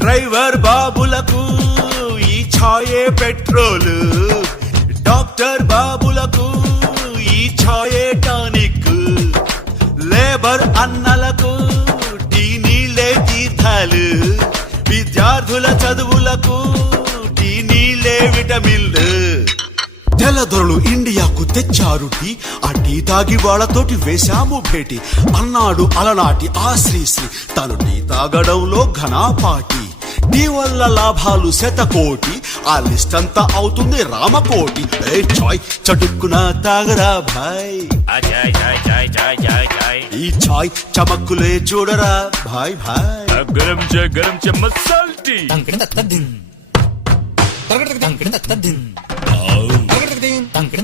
Driver బాబులకు ఈ ఛాయే petrol, doctor బాబులకు ఈ ఛాయే tonic, labour అన్నలకు టీ నీళ్ళే తీర్థాలు, విద్యార్థుల చదువులకు టీ నీళ్ళే విటమిన్లు. తెల్లదొరలు ఇండియాకు తెచ్చారు టీ, ఆ టీ తాగి వాళ్ళతోటి వేశాము భేటీ అన్నాడు అలనాటి ఆ శ్రీశ్రీ. తను టీ తాగడంలో ఘనాపాటి, టీ వల్ల లాభాలు శతకోటి, ఆ లిస్ట్ అంతా అవుతుంది రామకోటి. ఏ చాయ్ చటుక్కున తాగరా భాయ్, ఈ చాయ్ చమక్కులే చూడరా భాయ్ భాయ్. గరం చే మసాలా టీ. Tangkring